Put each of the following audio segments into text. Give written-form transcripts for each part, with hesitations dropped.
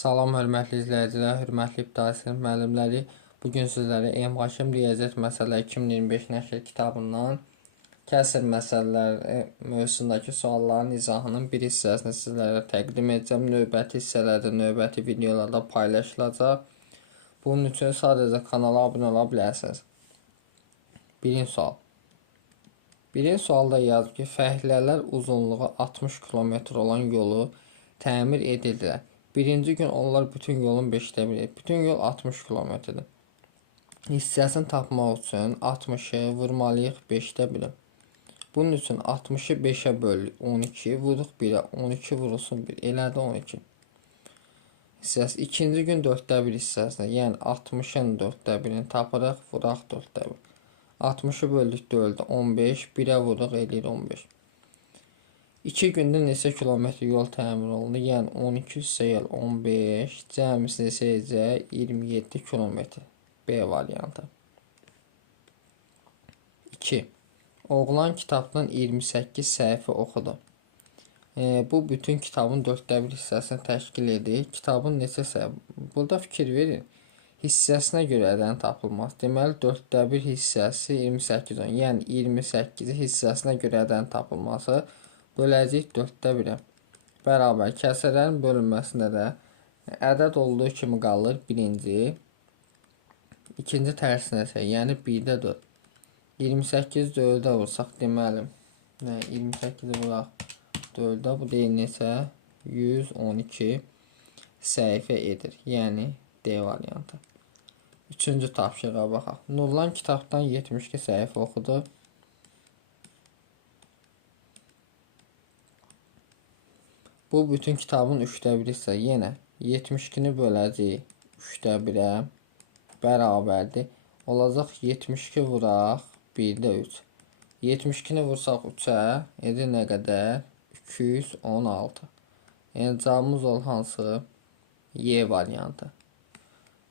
Salam hörmətli izləyicilər, hörmətli ibtidai sinif müəllimləri. Bugün sizlərə Hakim Riyaziyyat məsələləri 2025 nəşr kitabından kəsr məsələləri mövzusundakı sualların izahının bir hissəsini sizlərə təqdim edəcəm. Növbəti hissələrdə, növbəti videolarda paylaşılacaq. Bunun üçün sadəcə kanala abunə ola bilərsiniz. Birinci sual. Birinci sualda yazıb ki, fəhlələr uzunluğu 60 km olan yolu təmir edildilər. Birinci gün onlar bütün yolun 5'te biri. Bütün yol 60 kilometrdir. Hissəsini tapmaq üçün 60'ı vurmalıyıq 5'te biri. Bunun üçün 60'ı 5'e bölürük 12, vuruq 1'e 12 vurulsun 1. Elədi 12. Hissəsi ikinci gün 4'te 1 hissəsində. Yəni 60'ın 4'te 1'ini tapırıq, vuraq 4'te 1. 60'ı böldük 4'e 15, 1'e vuruq eləyir 15. 2 gündə neçə kilometr yol təmir olundu? Yəni 12 sayıl 15, cəmisi necə 27 kilometr. B variantı. 2. Oğlan kitabdan 28 səhifə oxudu. Bu bütün kitabın 4'te 1 hissəsini təşkil edir. Kitabın neçə səhifə? Burada fikir verin. Hissəsinə görə ədənin tapılması. Deməli 4'te 1 hissəsi 28 10. Yəni 28 hissəsinə görə ədənin tapılması. Böləcəyik 4'te 1'e. Bərabər kəsrlərin bölünməsində də ədəd olduğu kimi qalır birinci. İkinci tərsinə isə, yəni 1'də 4. 28 4'ə vursaq deməli. 28'i vuraq 4'ə, bu deyil neçə? 112 səhifə edir. Yəni D variantı. Üçüncü tapşırığa baxaq. Nurlan kitabdan 72 səhifə oxudu. Bu bütün kitabın 3'te 1 isə yenə 72'ni böləcəyik 3'te 1'ə bərabərdir. Olacaq 72 vuraq 1'də 3. 72'ni vursaq 3'ə edir nə qədər? 216. Yəni cavabımız ol hansı? Y variantı.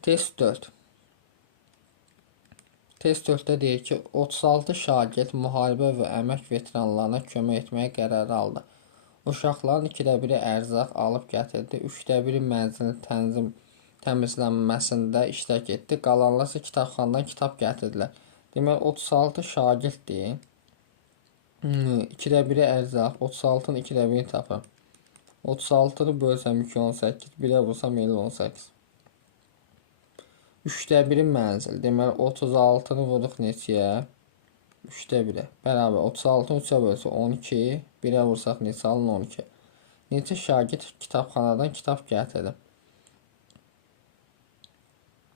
Test 4. Test 4'də deyir ki, 36 şagird müharibə və əmək veteranlarına kömək etməyə qərar aldı. Uşaqların 2'də 1'i ərzaq alıb gətirdi. 3'də 1'i mənzilin təmizlənməsində iştirak etdi. Qalanlar isə kitabxanadan kitab gətirdilər. Deməli 36 şagirddir. 2'də 1'i ərzaq, 36'nın 2'də 1'ini tapıram. 36'nı bölsəm 2 18, 1'ə vursam 50 18. 3'də 1'i mənzil. Deməli 36'nı vuruq neçəyə? 3'də 1'e. Bərabər 36'nı 3'ə bölsə 12, 1'ə vursaq neçə alın 12. Neçə şagird kitabxanadan kitab gətirdi?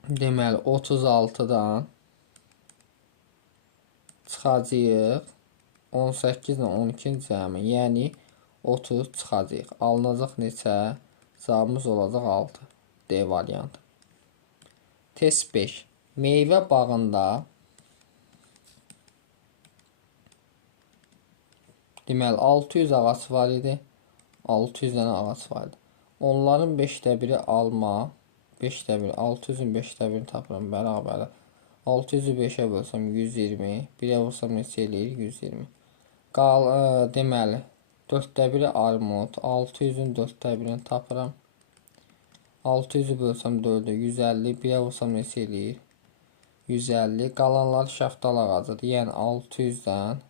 Deməli 36'dan çıxacağıq 18 ilə 12'nin cəmi, yəni 30 çıxacağıq. Alınacaq neçə? Cavabımız olacaq 6. D variantı. Test 5. Meyvə bağında deməli 600 ağac var idi. 600 dənə ağac var idi. Onların 5'də 1'i alma. 5'də 1, 600'ün 5'də 1'ini tapıram bərabər. 600'ü 5'ə bölsəm 120, 1'ə vursam neçə eləyir? 120. Deməli 4'də 1'i armud, 600'ün 4'də 1'ini tapıram. 600'ü bölsəm 4'ə 150, 1'ə vursam neçə eləyir? 150. Qalanlar şaftal ağacıdır. Yəni 600'dən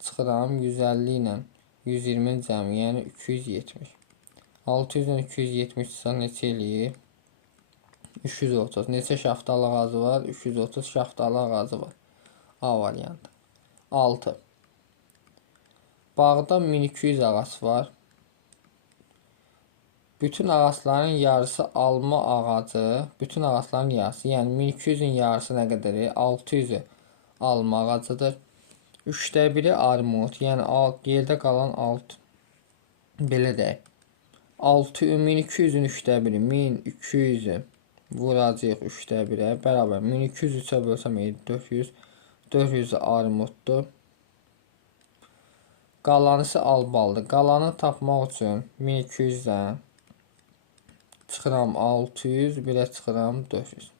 çıxıram 150 ilə 120'nin cəmi, yəni 270. 600 ilə 270 çıxsa neçə eləyir? 330. Neçə şaftal ağacı var? 330 şaftal ağacı var. A variantı. 6. Bağda 1200 ağac var. Bütün ağaçların yarısı alma ağacı, bütün ağaçların yarısı, yəni 1200'ün yarısı nə qədərdir? 600'ü alma ağacıdır. 3'də 1'i armud, yəni yerdə qalan 6. Belə deyək. 1200'ün 3'də 1'i 1200'ü vuracağıq 3'də 1'ə bərabər. 1200'ü 3'ə bölsəm 400. 400'ü armuddur. Qalanı isə albalıdır. Qalanı tapmaq üçün 1200'dən çıxıram 600, 1'ə çıxıram 400.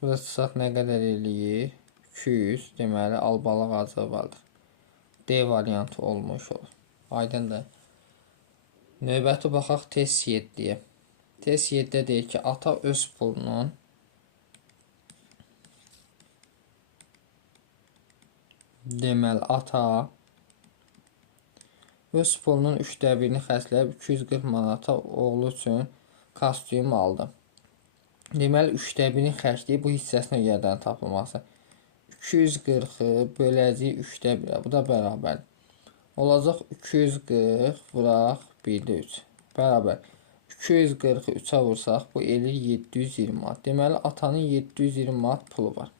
Burada çıxsaq nə qədər eləyir? 200, deməli albalıq ağacı vardır. D variantı olmuş olur. Aydındır. Növbəti baxaq test 7-yə. Test 7-də deyir ki, ata öz pulunun deməli ata öz pulunun 1/3-ni xərcləyib 240 manata oğlu üçün kostyum aldı. Deməli 1/3-ni xərcləyib bu hissəsinə yerdən tapılması. 240-ı böləcəyik 3/1-ə. Bu da bərabər. Olacaq 240 vuraq 1-də 3. Bərabər. 240-ı 3-ə vursaq bu eləyir 720 manat. Deməli atanın 720 manat pulu var.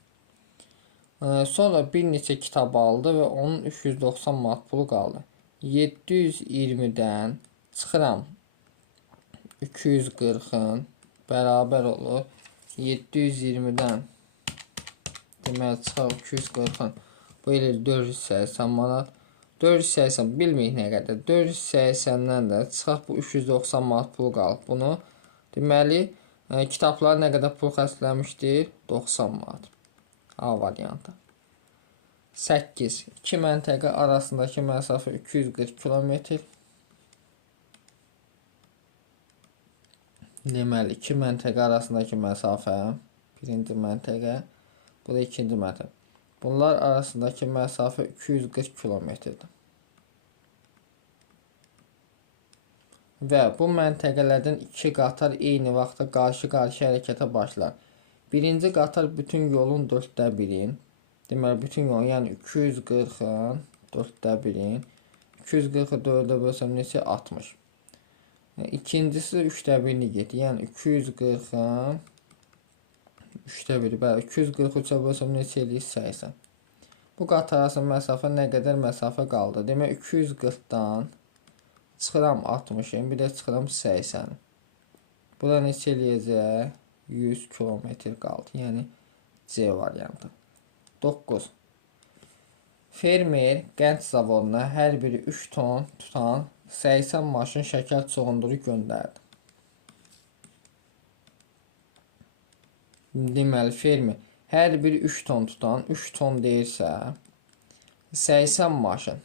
Sonra bir neçə kitab aldı və onun 390 manat pulu qaldı. 720-dən çıxıram 240-ın bərabər olur. 720-dən deməli çıxaq 240-ın bu eləyir 480 manat. 480 bilməyik nə qədər. 480-dən də çıxaq bu 390 manat pulu qalıb. Bunu deməli kitablara nə qədər pul xərcləmişdir? 90 manat. A variantı. 8. 2 məntəqə arasındakı məsafə 240 km. Deməli 2 məntəqə arasındakı məsafə birinci məntəqə, bu da ikinci məntəqə. Bunlar arasındakı məsafə 240 km-dir. Və bu məntəqələrdən iki qatar eyni vaxtda qarşı-qarşı hərəkətə başlar. Birinci qatar bütün yolun 4/1-in, deməli bütün yolun, yəni 240-ın 4/1-in, 240-ı 4-ə bölsəm neçə? 60. İkincisi 3/1-ni gedir, yəni 240-ın 3/1, bəli 240-ı 3-ə bölsəm neçə eləyir? 80. Bu qatar arasında məsafə nə qədər məsafə qaldı? Demək 240-dan çıxıram 60-ın, bir də çıxıram 80. Bu da neçə eləyəcək? 100 km qaldı. Yəni C variantı. 9. Fermer qənd zavoduna hər biri 3 ton tutan 80 maşın şəkər çoğunduru göndərdi. Deməli fermer hər biri 3 ton tutan, 3 ton deyirsə 80 maşın.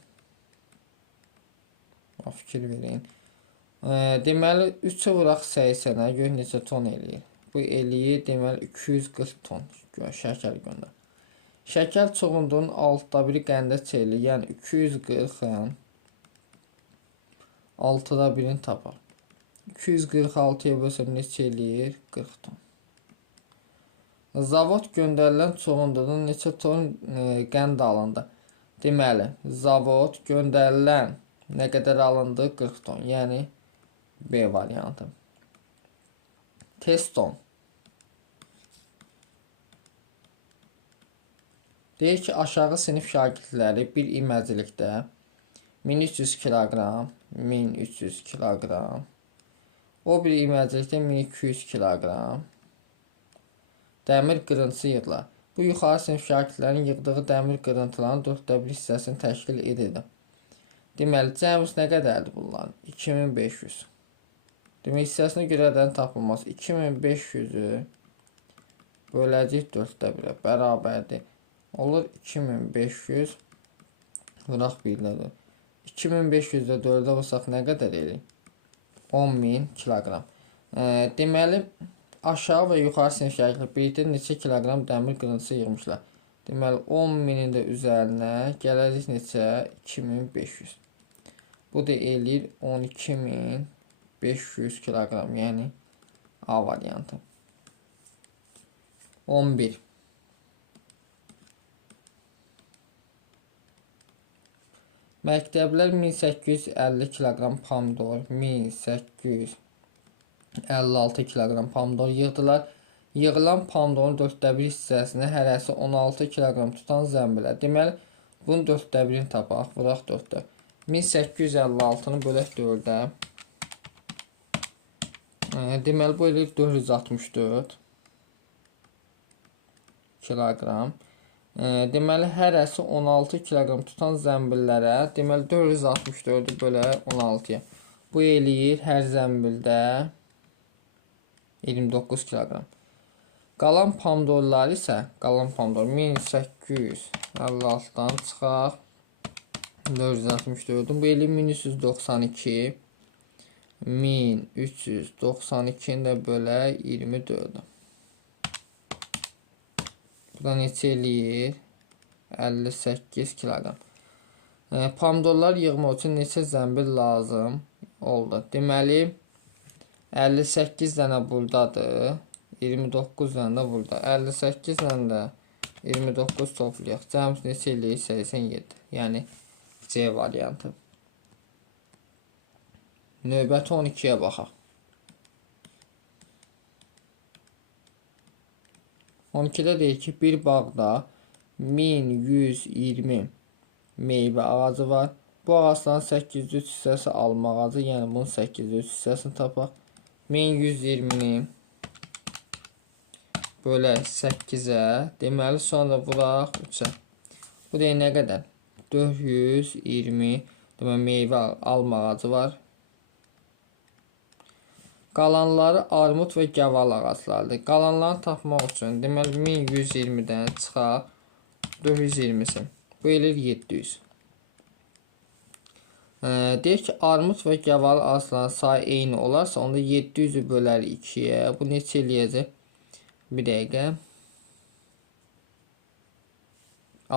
Fikir verin. Deməli 3-ə vuraq 80-ə, gör neçə ton eləyir. Bu eləyir deməli 240 ton şəkər göndər. Şəkər çoğunluğunun 6/1 qəndə çevrilir. Yəni 240-ın 6/1-ini tapar. 246-ya bölsəm neçə eləyir? 40 ton. Zavod göndərilən çoğunluğunun neçə ton qənd alındı? Deməli, zavod göndərilən nə qədər alındı? 40 ton. Yəni B variantı. Test 10. Deyir ki, aşağı sinif şagirdləri bir iməclikdə 1300 kiloqram, 1300 kiloqram, o bir iməclikdə 1200 kiloqram dəmir qırıntısı yığdılar. Bu yuxarı sinif şagirdlərin yığdığı dəmir qırıntılarının 4/1 hissəsini təşkil edirdi. Deməli, cəmsi nə qədərdir bunların? 2500. Demək, hissəsinə görə ədədin tapılması 2500-ü böləcək 4/1-ə bərabərdir. Olur 2500 vuraq 1-lə. 2500-də 4-ə vursaq nə qədər eləyir? 10.000 kiloqram. Deməli, aşağı və yuxarı sinif şəkildə birlikdə neçə kiloqram dəmir qırıntısı yığmışlar? Deməli, 10.000-in də üzərinə gələcək neçə? 2500. Bu da eləyir 12.500 kiloqram, yəni A variantı. 11. Məktəblər 1850 kiloqram pomidor, 1856 kiloqram pomidor yığdılar. Yığılan pomidorun 4/1 hissəsini hərəsi 16 kiloqram tutan zəmbilə. Deməli, bunun 4/1-ini tapaq, vuraq 4-də. 1856-nı bölək 4-ə. Deməli, bu eləyir 464 kiloqram. Deməli, hərəsi 16 kiloqram tutan zəmbillərə, deməli 464-ü bölə 16-ya. Bu eləyir hər zəmbildə 29 kiloqram. Qalan pomidorlar isə, qalan pomidor 1856-dan çıxaq 464-ün, bu eləyir 1392. 1392-ni də bölək 24. Bu da neçə eləyir? 58 kiloqram. Pomidorlar yığmaq üçün neçə zəmbil lazım oldu? Deməli 58 dənə buradadır. 29 dənə də burada. 58 dənə də 29 toplayaq. Cəmi neçə eləyir? 87. Yəni C variantı. Növbəti 12-yə baxaq. 12-də deyir ki, bir bağda 1120 meyvə ağacı var. Bu ağacların 803 hissəsi alma ağacı, yəni bunun 803 hissəsini tapaq. 1120-ni bölək 8-ə, deməli sonra vuraq 3-ə. Bu deyir nə qədər? 420 deməli meyvə alma ağacı var. Qalanları armud və gaval ağaclardır. Qalanları tapmaq üçün deməli 1120-dən çıxaq 420-si. Bu eləyir 700. Deyir ki, armud və gaval ağacların sayı eyni olarsa, onda 700-ü bölərik 2-yə. Bu neçə eləyəcək? Bir dəqiqə.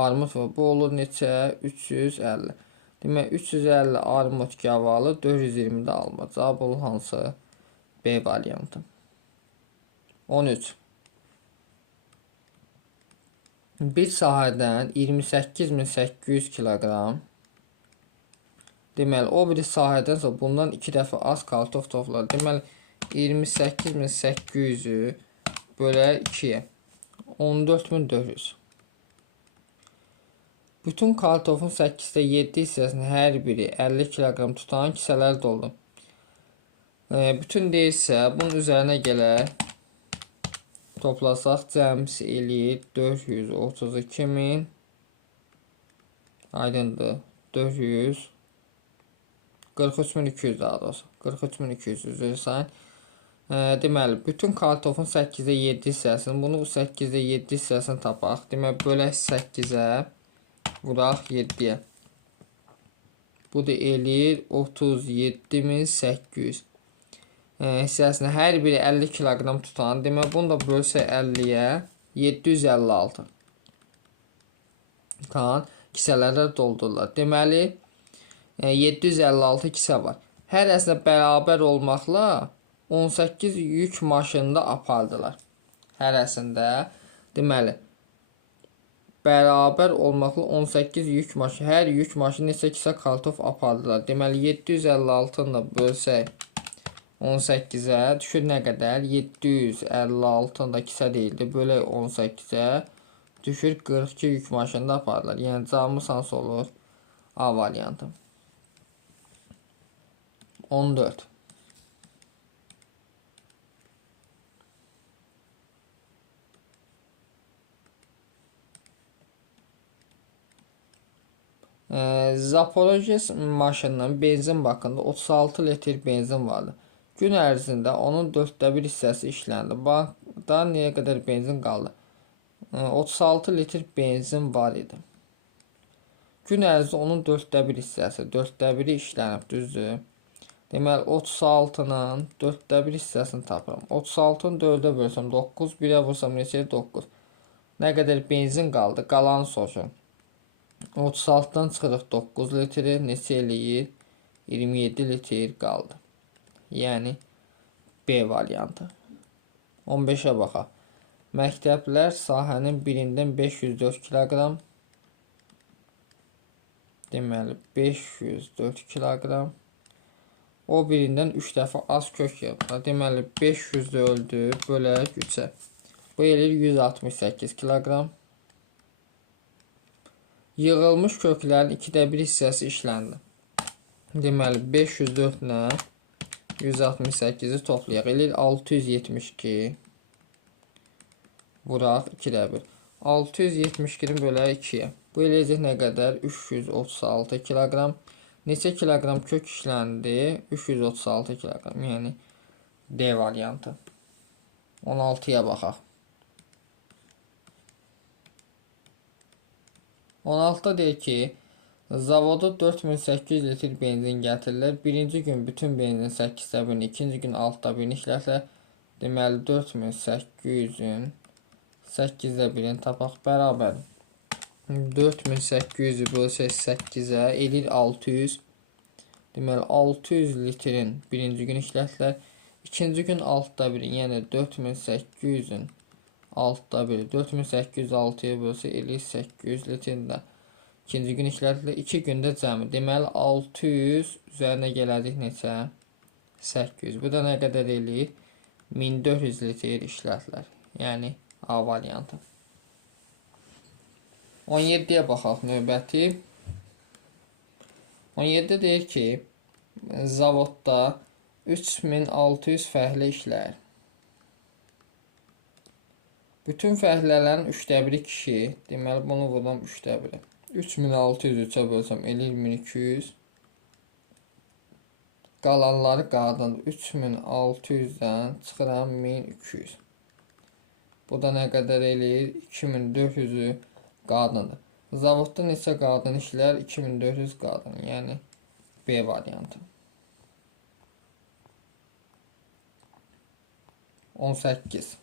Armud və bu olur neçə? 350. Demək 350 armud gavalı, 420 də alma. Cavab olur hansı? B variantı. 13. Bir sahədən 28800 kiloqram. Deməli, o biri sahədənsə bundan 2 dəfə az kartof toplar. Deməli, 28800-ü bölə 2-yə. 14400. Bütün kartofun 8-də 7 hissəsini hər biri 50 kiloqram tutan kisələr doldu. Bütün deyilsə, bunun üzərinə gələk. Toplasaq cəmsi eləyir 432.000. Aydındır. 443.200 daha doğrusu. 43.200 üzrə sayın. Deməli, bütün kartofun 8-də 7 hissəsini, bunu 8-də 7 hissəsini tapaq. Deməli, bölək 8-ə, vuraq 7-yə. Bu da eləyir 37.800. Hissəsini hər biri 50 kiloqram tutan. Deməli, bunu da bölsək 50-yə 756. Kisələrlə doldururlar. Deməli, 756 kisə var. Hərəsinə bərabər olmaqla 18 yük maşınında apardılar. Hərəsində deməli bərabər olmaqla 18 yük maşını. Hər yük maşını neçə kisə kartof apardılar. Deməli 756-nı da bölsək 18-ə düşür nə qədər? 756-nı da kisə deyildi. Bölək 18-ə düşür 42 yük maşınında apardılar. Yəni cavabımız hansı olur? A variantı. 14. Zaporojets maşınının benzin bakında 36 litr benzin vardı. Gün ərzində onun 1/4 hissəsi işləndi. Bakda nəyə qədər benzin qaldı? 36 litr benzin var idi. Gün ərzində onun 1/4 hissəsi, 1/4 işlənib, düzdür? Deməli 36-nın 1/4 hissəsini tapıram. 36-nı 4-ə bölsəm 9, 1-ə vursam neçə? 9. Nə qədər benzin qaldı? Qalanı soruşuram. 36-dan çıxırıq 9 litri, neçə eləyir? 27 litr qaldı. Yəni B variantı. 15-ə baxaq. Məktəblər sahənin birindən 504 kiloqram. Deməli 504 kiloqram. O birindən 3 dəfə az kök yığdılar. Deməli 500-də öldü, bölək 3-ə. Bu eləyir 168 kiloqram. Yığılmış köklərin 2/1 hissəsi işləndi. Deməli 504 ilə 168-i toplayaq. Eləyir 672. Vuraq 2/1. 672-ni bölək 2-yə. Bu eləyəcək nə qədər? 336 kiloqram. Neçə kiloqram kök işləndi? 336 kiloqram. Yəni D variantı. 16-ya baxaq. 16-da deyir ki, Zavoda 4800 litr benzin gətirilir. Birinci gün bütün benzin 8-də birini, ikinci gün 6-da birini işlərsə, deməli 4800-ün 8-də birini tapaq bərabər. 4800-ü bölsək 8-ə elir 600. Deməli 600 litrin birinci gün işlətdilər. İkinci gün 6-da biri, yəni 4800-ün 6-da biri. 4800 6-ya bölsə elir 800 litrində. İkinci gün işlətdilər. 2 gündə cəmi. Deməli 600 üzərinə gələcək neçə? 800. Bu da nə qədər eləyir? 1400 litr işlətdilər. Yəni A variantı. 17-yə baxaq növbəti. 17 deyir ki, zavodda 3600 fəhlə işlər. Bütün fəhlələrin 3-də 1-i kişi. Deməli bunu vururam 3-də 1-i. 3600 3-ə bölsəm eləyir 1200. Qalanları qadındır. 3600-dən çıxıram 1200. Bu da nə qədər eləyir? 2400-ü qadındır. Zavodda neçə qadın işlər? 2400 qadın. Yəni B variantı. 18.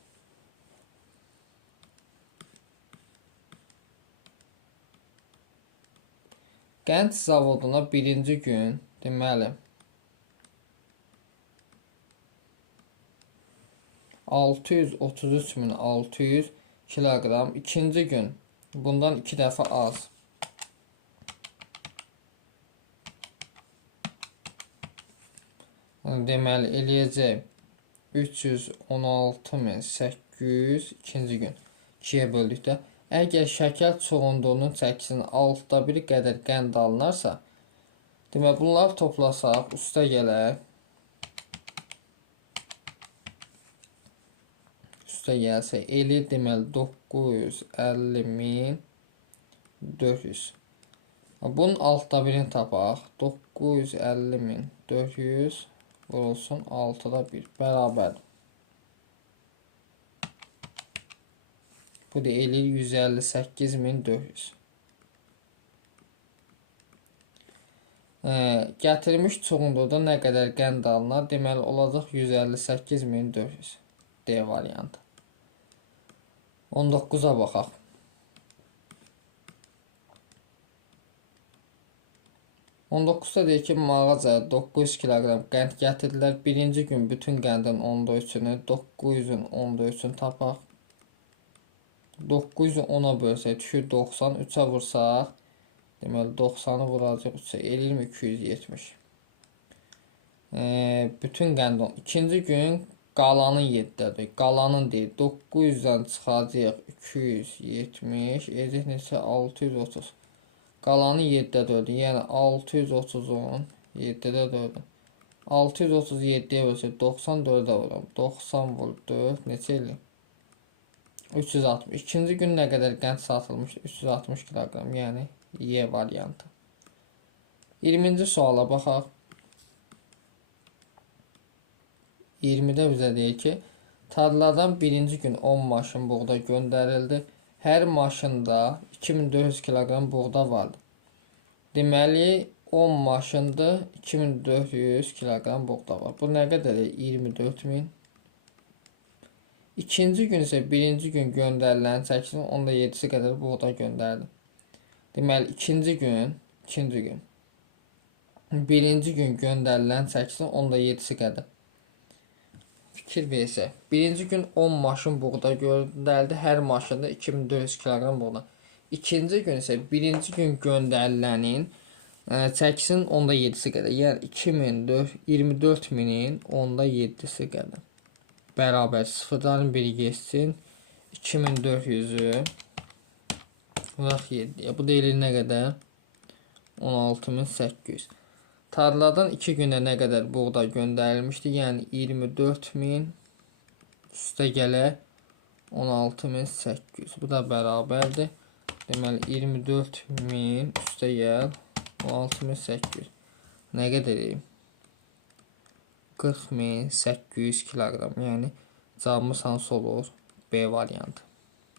Qənd zavoduna birinci gün, deməli 633.600 kiloqram. İkinci gün bundan 2 dəfə az. Deməli eləyəcək 316.800 ikinci gün 2-yə böldükdə. Əgər şəkər çoğunluğunun çəkisinin 6-da 1 qədər qənd alınarsa, deməli bunları toplasaq, üstə gələr. Üstə gəlsə, eləyir deməli 950.400. Bunun 6-da 1-ini tapaq. 950.400 vurulsun 6-da 1 bərabər. Bu da eləyir 158.400. Gətirmiş çoğunluqda nə qədər qənd alınar? Deməli olacaq 158.400. D variantı. 19-a baxaq. 19-da deyir ki, mağazaya 900 kiloqram qənd gətirdilər. Birinci gün bütün qəndin 10-da 3-ünü, 900-ün 10-da 3-ünü tapaq. 900-ü 10-a bölsək, düşür 90, 3-ə vursaq, deməli 90-ı vuracaq 3-ə, eləyir 270. Bütün qəndin, ikinci gün qalanın 7-dədir. Qalanın deyil, 900-dən çıxacaq 270, edəcək neçə? 630. Qalanı 7-də 4, yəni 630-un 7-də 4. 637-yə bölsək 94-də vuram. 90 vur 4, neçə eləyir? 360. İkinci gün nə qədər qənd satılmışdı? 360 kiloqram, yəni Y variantı. 20-ci suala baxaq. 20-də bizə deyir ki, tarladan birinci gün 10 maşın buğda göndərildi. Hər maşında 2400 kiloqram buğda vardı. Deməli 10 maşında 2400 kiloqram buğda var. Bu nə qədər? 24.000. İkinci gün isə birinci gün göndərilən çəkisinin 10/7-si qədər buğda göndərdi. Deməli ikinci gün birinci gün göndərilən çəkisinin 10/7-si qədər. Fikir versək, birinci gün 10 maşın buğda göndərildi, hər maşında 2400 kiloqram buğda. İkinci gün isə birinci gün göndərilənin çəkisinin 10/7-si qədər, yəni 24.000-in 10/7-si qədər. Bərabər sıfırların biri geçsin. 2400-ü vuraq 7-yə. Bu deyilir nə qədər? 16.800. Tarladan 2 gündə nə qədər buğda göndərilmişdi? Yəni 24.000 üstə gələ 16.800. Bu da bərabərdir. Deməli 24.000 üstə gəl 16.800. Nə qədər edeyim? 40.800 kiloqram. Yəni cavabımız hansı olur? B variantı.